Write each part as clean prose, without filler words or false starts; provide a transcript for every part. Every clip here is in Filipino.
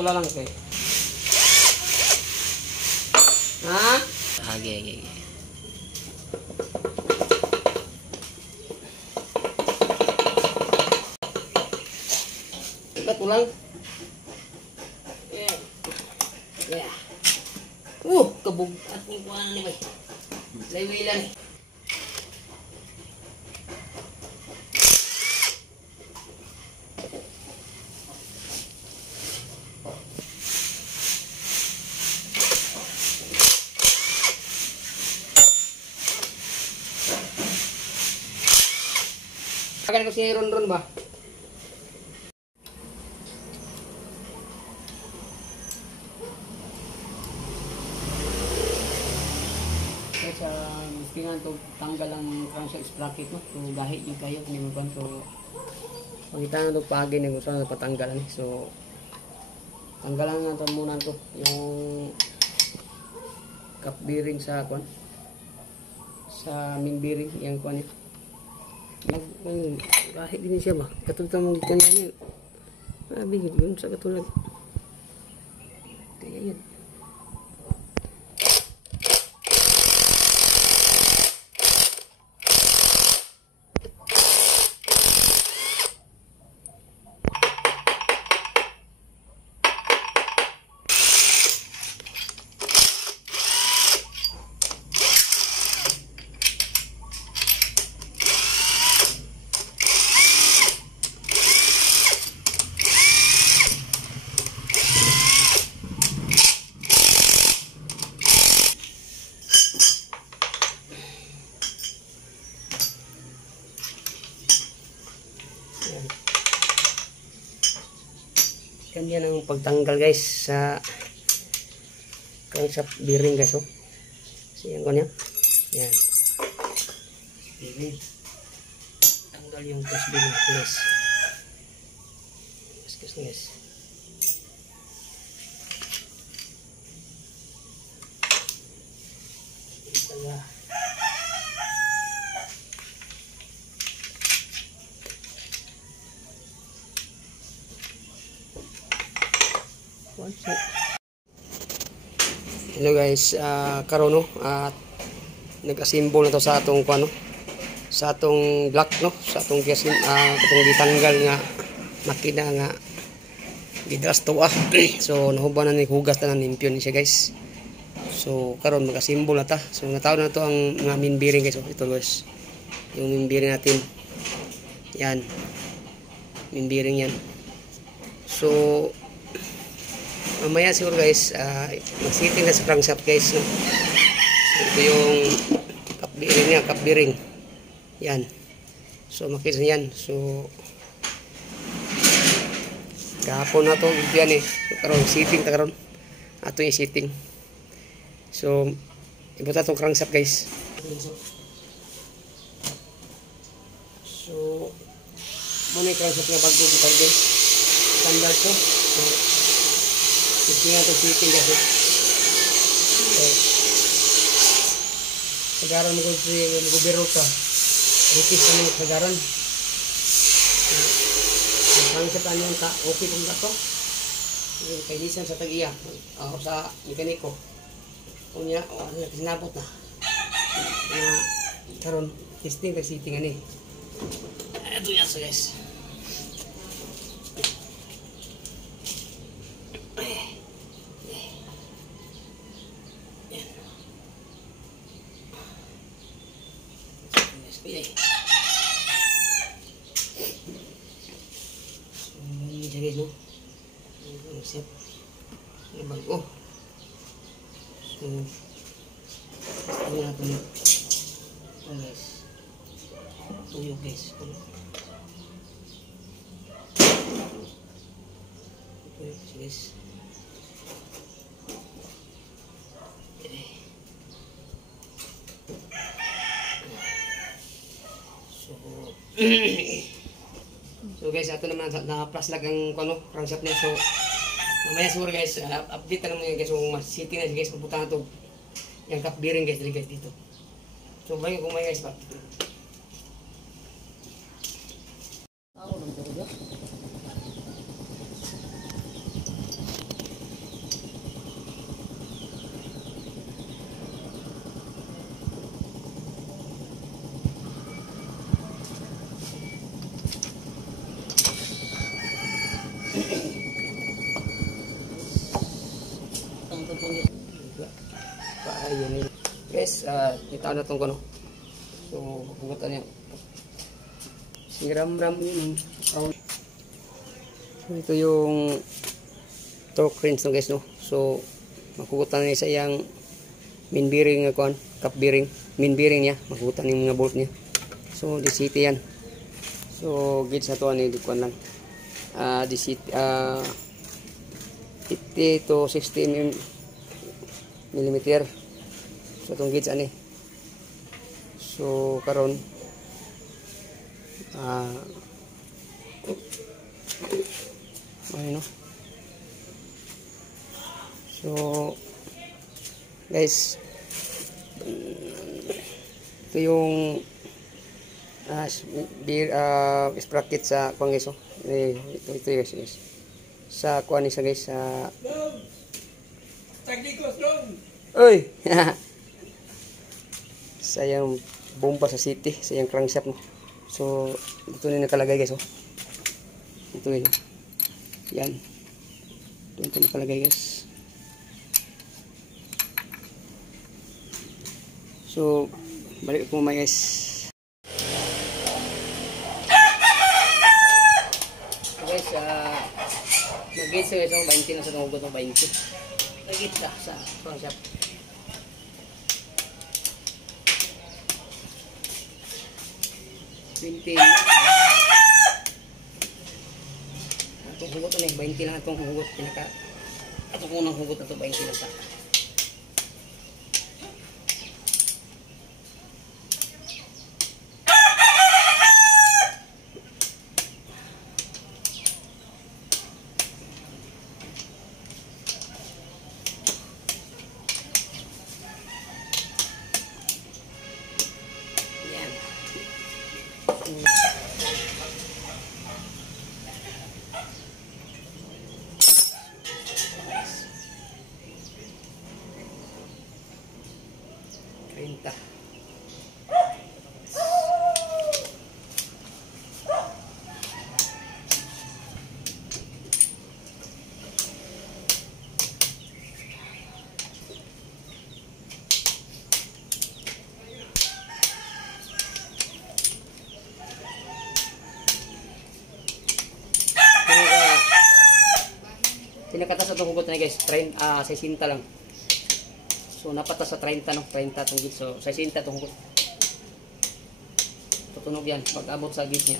tula lang kay. Ha? Hage. Tulang. Yeah. Kabog at ni kuha ni bay. Laywilan. Akan ko si Ron ba? Sa miskingan to tanggal ang crankshaft sprocket mo so gahit yung kayo hindi mo so pagkita na to pagi na gusto na patanggalan so tanggalan na to muna to yung cap bearing sa kwan sa main bearing yung kwan gahit din siya ba katulad mong kanya niya sabi yun sa katulad kaya yun. Ganyan ang pagtanggal guys sa crankshaft bearing guys oh. Siyan ko niya. Yan. Bearing. Tanggal yung cross bearing guys. Guys. Tanggal. Hello guys, karon no at nag-assemble na to sa atong kuno sa atong block no sa atong atong gitanggal nga makina nga gidras to so nahuban na ni hugas na limpyo ni siya guys so karon mag-assemble na ta so nataw na to ang mga main bearing guys so ito guys yung main bearing natin yan main bearing yan so mamaya siguro guys mag-sitting na sa crankshaft guys no? So, ito yung cap bearing niya, cap bearing yan so makita yan so kahapon na to yan so karon sitting ta karon ato yung sitting so ibuta itong crankshaft guys so muna yung crankshaft nga bago butay guys standard to so ito nga itong sitting kasi okay. Sagaran mo kung nagubiro ka rikis ka ng sagaran ang sa tanong ta okay kung gato kainisan sa tag-iya o sa mekaniko kung niya sinabot na karon testing ka sitting ani ito yan so guys guys no set yung bago so ito natin guys tuyog guys guys so guys, ato naman naka-plus lag ang crankshaft niya. So mamaya siguro guys, update na naman guys kung mas-sitting na guys, pupunta na ito yung cap bearing guys, dito. So bago kung may guys pa. Guys, kita na itong ano. So, hugutan niya. Siram-ram yun. So, ito yung torque wrench no guys no. So, makukutan niya sa iyang main bearing nga kuan, cap bearing, main bearing niya, makukutan yung mga bolt niya. So, DCT yan. So, gauge na to ani kuan lang. DCT 50 to 60 millimeter. So, itong gauge ani. So, karon ano. So, guys, ito yung sprocket sa kuan guys. Ito guys. Sa kuan isa guys sa Oy. Sa yung bomba sa city, sa yung crankshaft no. So, dito na nakalagay guys oh. Ito yun. Yan. Ito nakalagay guys. So, balik ko mamaya guys. So guys, mag-gate sa guys, 20 lang sa tungkol ng 20. Mag-gate sa crankshaft. Itong hugot na 20 lang itong hugot. Itong unang hugot na ito 20 lang sa yan. 30. Pinakatas itong hugot na guys, 60 lang. So, napatas sa 30 no, 30 itong git. So, 60 itong hugot. Tutunog yan pag abot sa git niya.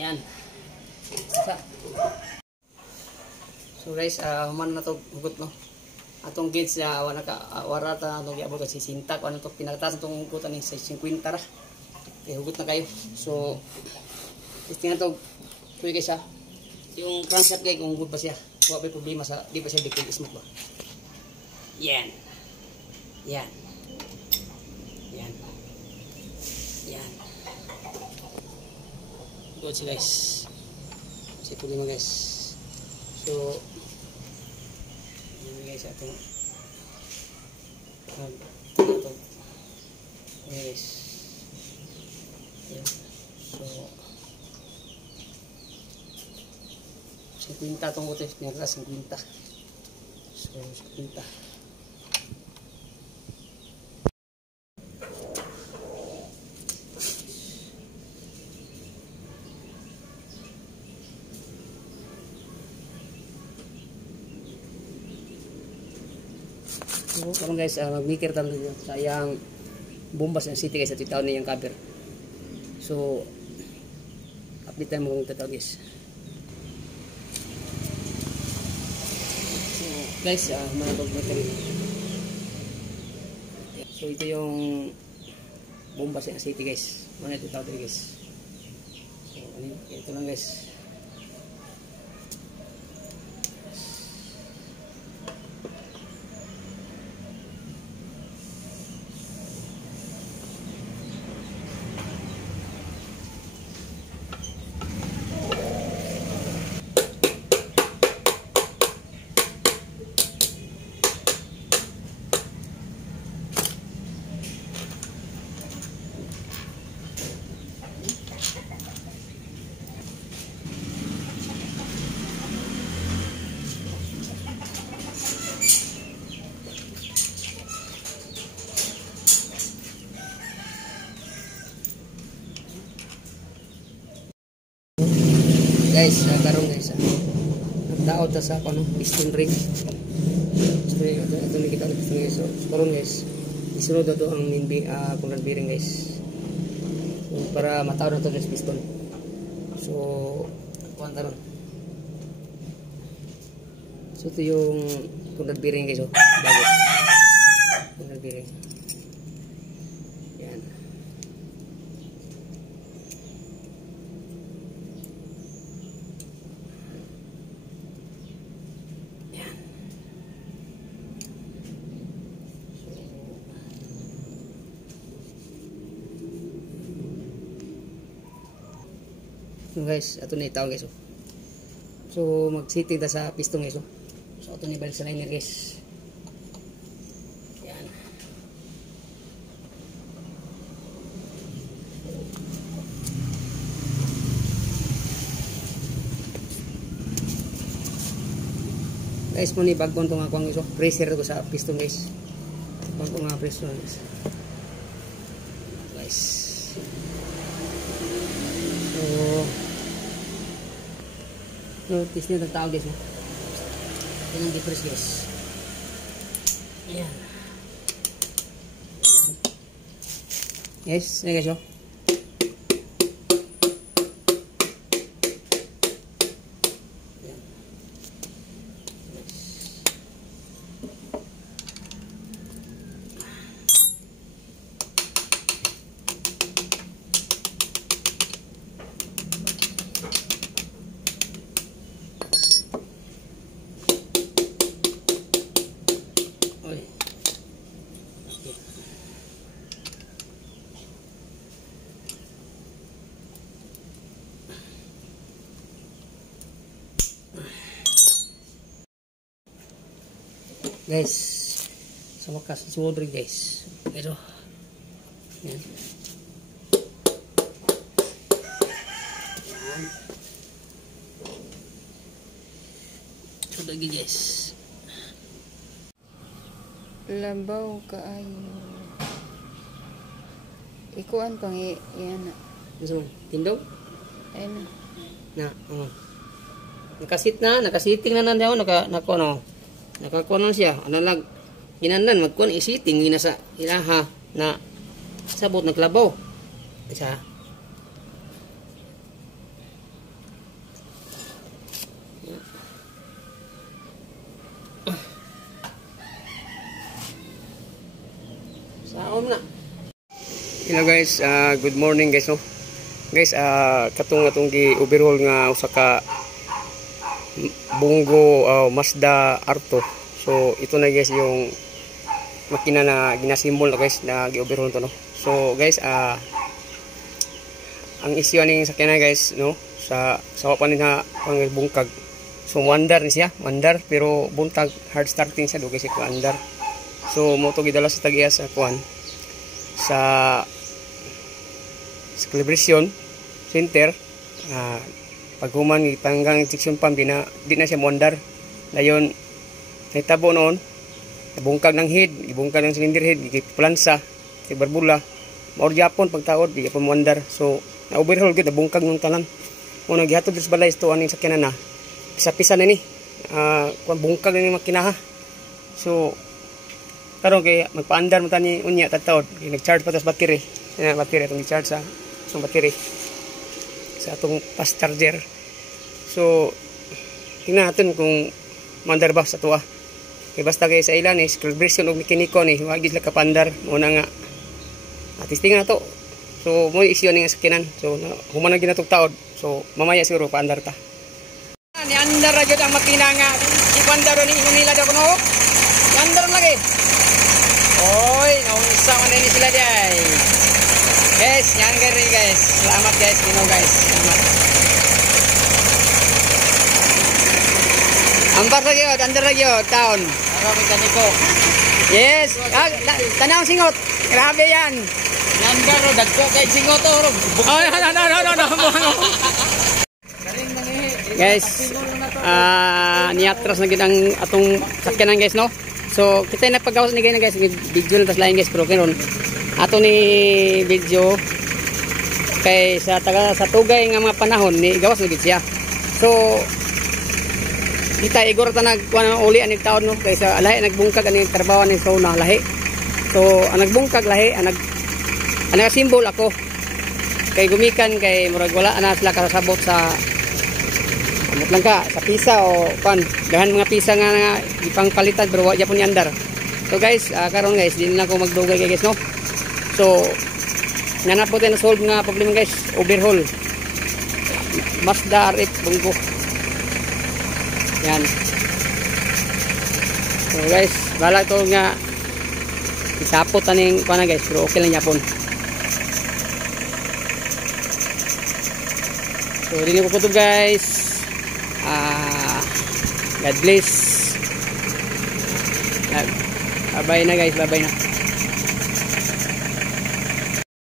Yan. Isa. So guys, human na to hugot no. Atong gauge na warata atong giabot kasi sinta ko ano to pinakataas itong hugutan ni 50 ra. Okay, hugot na kayo. So testing na to. Tuloy guys ha. Yung crankshaft guys kung hugot ba siya. Wala pa problema sa di ba siya dikit smooth ba. Yan. Yan. Yan. Yan. Good siya guys. Kasi problema guys. So guys atong ito guys so 50 itong utos niya 50 so 50 So, karon guys, mag-maker tayo sa iyang bombas ng city guys at itaw na yung cover. So, update tayo mo kung tataw guys. So, guys, mag-maker. So, ito yung bombas ng city guys. Muna ito itaw guys. So, ito lang guys. Guys, karon guys. Nagdaot ta sa ano, piston ring. So ito ni kita piston guys. So karon guys, isunod na to ang main control bearing guys. So, para mataw na to guys piston. So kuan taron. So ito yung control bearing guys, oh. Bago. Control bearing. Yan. Yan. So guys, ato na itaw guys, oh. So mag-sitting ta sa piston guys, oh. So ito ni balik sa liner guys. Yan. Guys mo ni bagong itong akong guys. Pressure ko sa piston guys. Bagong nga pressure guys. Guys. So notice nyo itong tao guys. Yan ang difference guys. Ayan. Yes, yan guys, oh. Ayan. Oy. Guys, sa wakas sunod rin guys. Pero yan. Yan. Sunod lagi guys. Labaw kaayo. Ikuan pang yan na. Gusto mo? Tindog? Ayun Na, na. nakasiting na nandiyan, nakakuha na siya. Ano lang, ginandan, magkuha na isiting, ginasa, ilaha, na sabot, naglabaw. Isa. Saom na. Hello guys, good morning guys, no. Guys, katong gi-overhaul nga usa ka Bungo Mazda Arto. So ito na guys yung makina na ginasimbol na guys na gi-overhaul to, no. So guys, ang issue ning sakyanan guys, no, sa pa nila pang bungkag. So mandar ni siya, mandar pero buntag, hard starting siya do guys, ko andar. So mo to gidala sa tagiya sa kuan sa calibration center. Paghuman itanggang injection pump di na siya mondar. Dayon nahitabo noon nabungkag ng head, ibungkag ng cylinder head, giplansa kay barbula. Maor gyapon pagtaod di gyapon mondar. So na overhaul gid nabungkag ng tanan. Mo gihatod sa balay ito aning sakyanan na. Pisa-pisa na ni. Kuan bungkag na ni makina ha. So karon kay magpaandar mo tani unya tataod, nag-charge pa tas battery. Yan battery atong i-charge sa battery sa atong fast charger. So tingnan natin kung mandar ba sa tuwa. Kay basta kay sa ilan is calibration og mekaniko ni wa gid la kapandar mo na nga. Testing na to. So mo issue ning sakyanan. So human na ginatog taod. So mamaya siguro paandar ta. Ni andar ra gyud ang makina nga ipandar ni nila daw kuno. Andar lagi. Oy, naunsa man ni sila day. Guys, yan gari guys. Selamat guys, Gino guys. Selamat. Ampar lagi yun, under lagi yun, taon. Para mekaniko. Yes, tanang singot. Grabe yan. Nanda ro dagko kay singot to ro. Oh, no. Guys, niatras na gid ang atong sakyanan guys, no. So kita na paggawas ni guys, video na tas lain guys, pero karon ato ni video kay sa tugay nga mga panahon ni gawas na gid siya. So kita igor ta nagkuan ng uli anig taon no kaysa lahi nagbungkag ani trabaho ni so na lahi. So ang nagbungkag lahi ang simbol ako kay gumikan kay murag wala na sila kasabot sa amot lang ka sa pisa o pan dahan mga pisa nga ipang palitan pero wa gyapon ni andar. So guys, karon guys, di na ako magdugay guys no. So nanap po tayo na solve nga problema guys, overhaul. Mazda RX bungko. Yan. So guys, bala to nga isapot aning kuan guys, pero okay lang yapon. So dili ko kutob guys. God bless. Bye-bye na guys, bye-bye na.